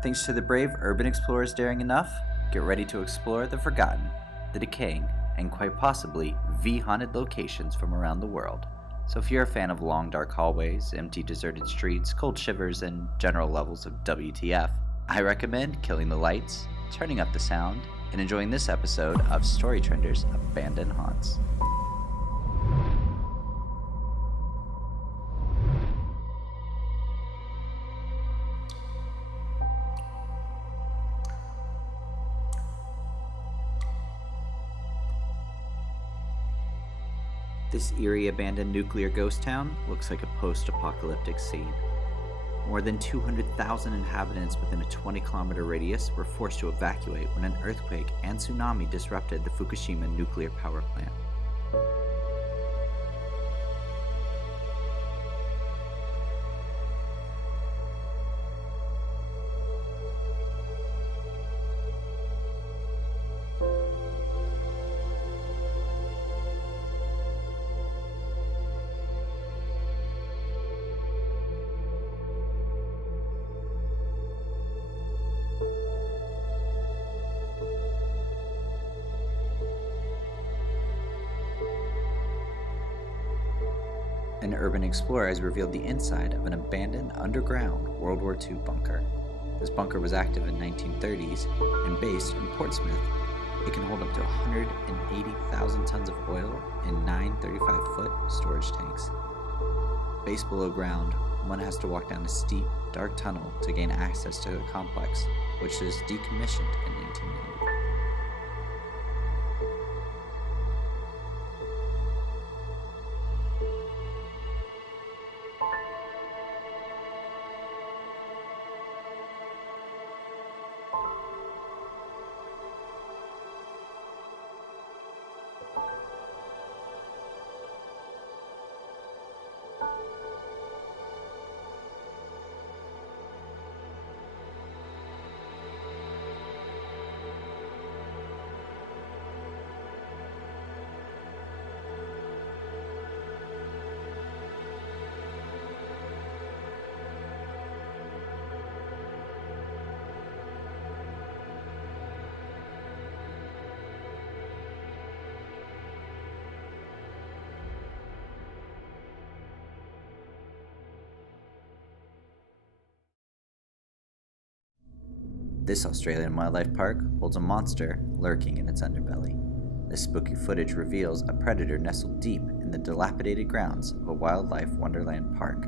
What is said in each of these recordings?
Thanks to the brave urban explorers daring enough, get ready to explore the forgotten, the decaying, and quite possibly haunted locations from around the world. So if you're a fan of long dark hallways, empty deserted streets, cold shivers, and general levels of WTF, I recommend killing the lights, turning up the sound, and enjoying this episode of StoryTrender's Abandoned Haunts. This eerie abandoned nuclear ghost town looks like a post-apocalyptic scene. More than 200,000 inhabitants within a 20-kilometer radius were forced to evacuate when an earthquake and tsunami disrupted the Fukushima nuclear power plant. An urban explorer has revealed the inside of an abandoned underground World War II bunker. This bunker was active in the 1930s and based in Portsmouth. It can hold up to 180,000 tons of oil in 9 35-foot storage tanks. Based below ground, one has to walk down a steep, dark tunnel to gain access to the complex, which was decommissioned in 1990. This Australian wildlife park holds a monster lurking in its underbelly. This spooky footage reveals a predator nestled deep in the dilapidated grounds of a wildlife wonderland park.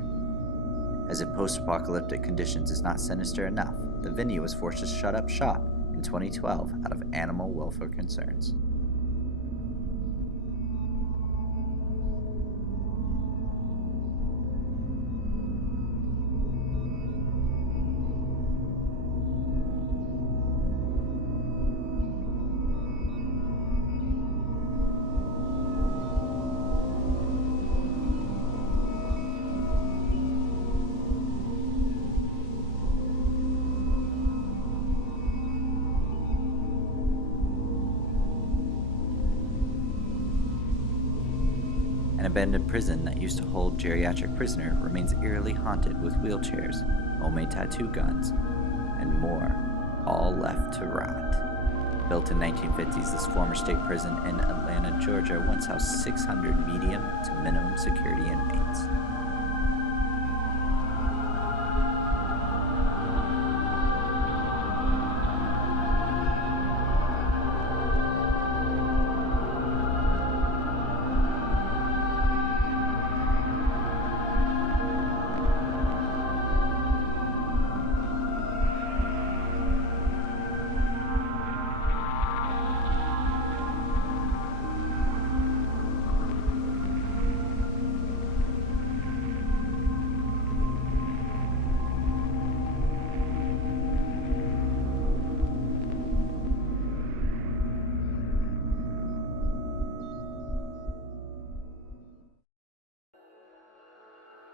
As if post-apocalyptic conditions is not sinister enough, the venue was forced to shut up shop in 2012 out of animal welfare concerns. An abandoned prison that used to hold geriatric prisoners remains eerily haunted with wheelchairs, homemade tattoo guns, and more, all left to rot. Built in 1950s, this former state prison in Atlanta, Georgia once housed 600 medium to minimum security inmates.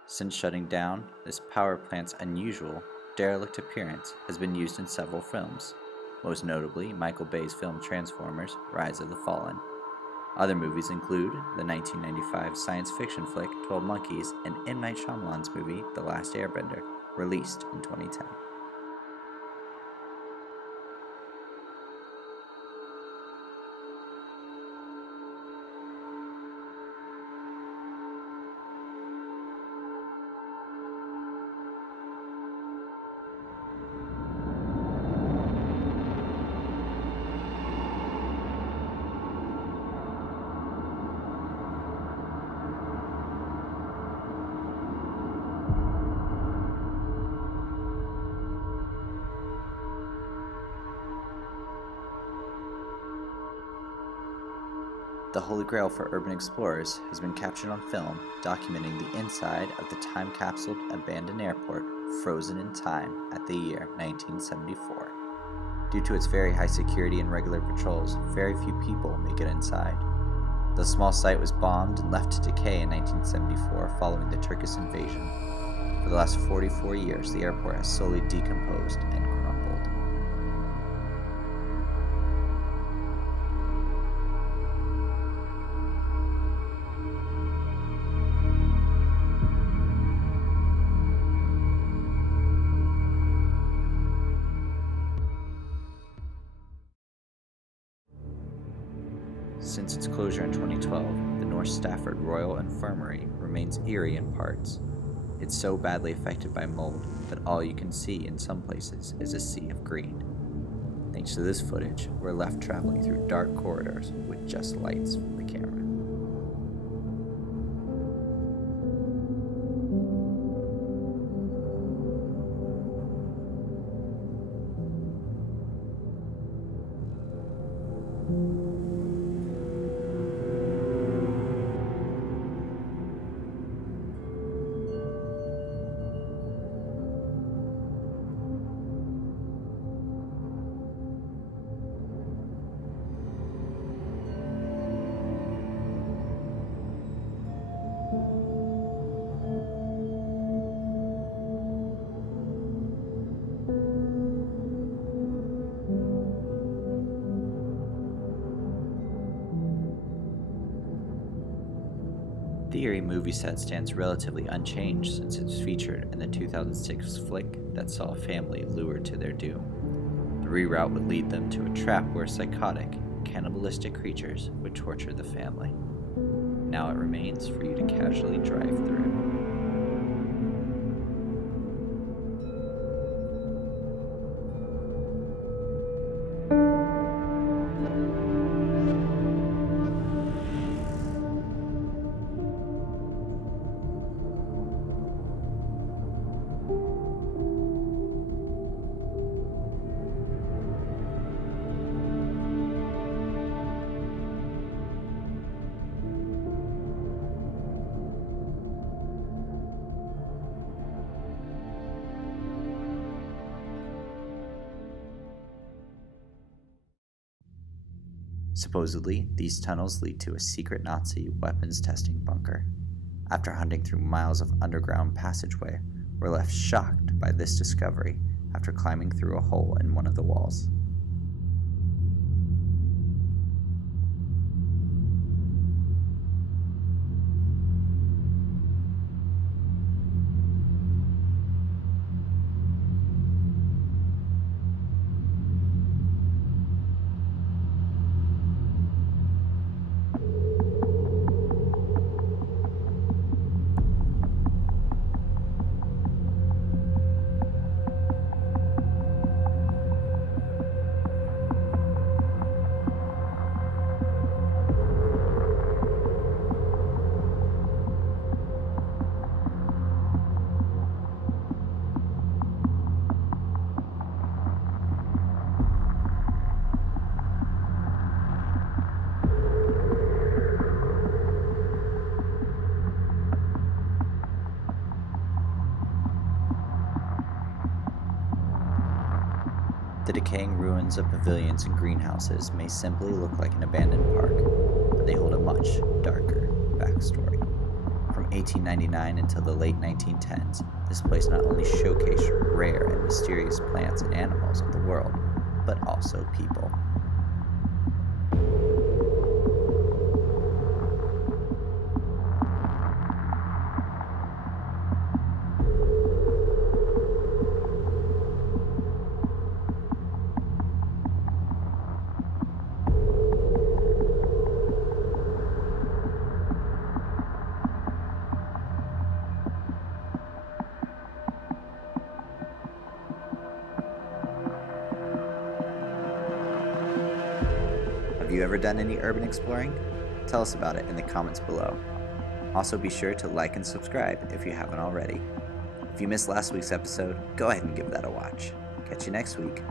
Since shutting down, this power plant's unusual, derelict appearance has been used in several films, most notably Michael Bay's film Transformers: Rise of the Fallen. Other movies include the 1995 science fiction flick 12 Monkeys and M. Night Shyamalan's movie The Last Airbender, released in 2010. the holy grail for urban explorers has been captured on film, documenting the inside of the time-capsuled abandoned airport frozen in time at the year 1974. Due to its very high security and regular patrols, very few people make it inside. The small site was bombed and left to decay in 1974 following the Turkish invasion. For the last 44 years, the airport has slowly decomposed and crumbled. Since its closure in 2012, the North Stafford Royal Infirmary remains eerie in parts. It's so badly affected by mold that all you can see in some places is a sea of green. Thanks to this footage, we're left traveling through dark corridors with just lights from the camera. The eerie movie set stands relatively unchanged since it was featured in the 2006 flick that saw a family lured to their doom. The reroute would lead them to a trap where psychotic, cannibalistic creatures would torture the family. Now it remains for you to casually drive through. Supposedly, these tunnels lead to a secret Nazi weapons testing bunker. After hunting through miles of underground passageway, we're left shocked by this discovery after climbing through a hole in one of the walls. The decaying ruins of pavilions and greenhouses may simply look like an abandoned park, but they hold a much darker backstory. From 1899 until the late 1910s, this place not only showcased rare and mysterious plants and animals of the world, but also people. Have you ever done any urban exploring? Tell us about it in the comments below. Also be sure to like and subscribe if you haven't already. If you missed last week's episode, go ahead and give that a watch. Catch you next week.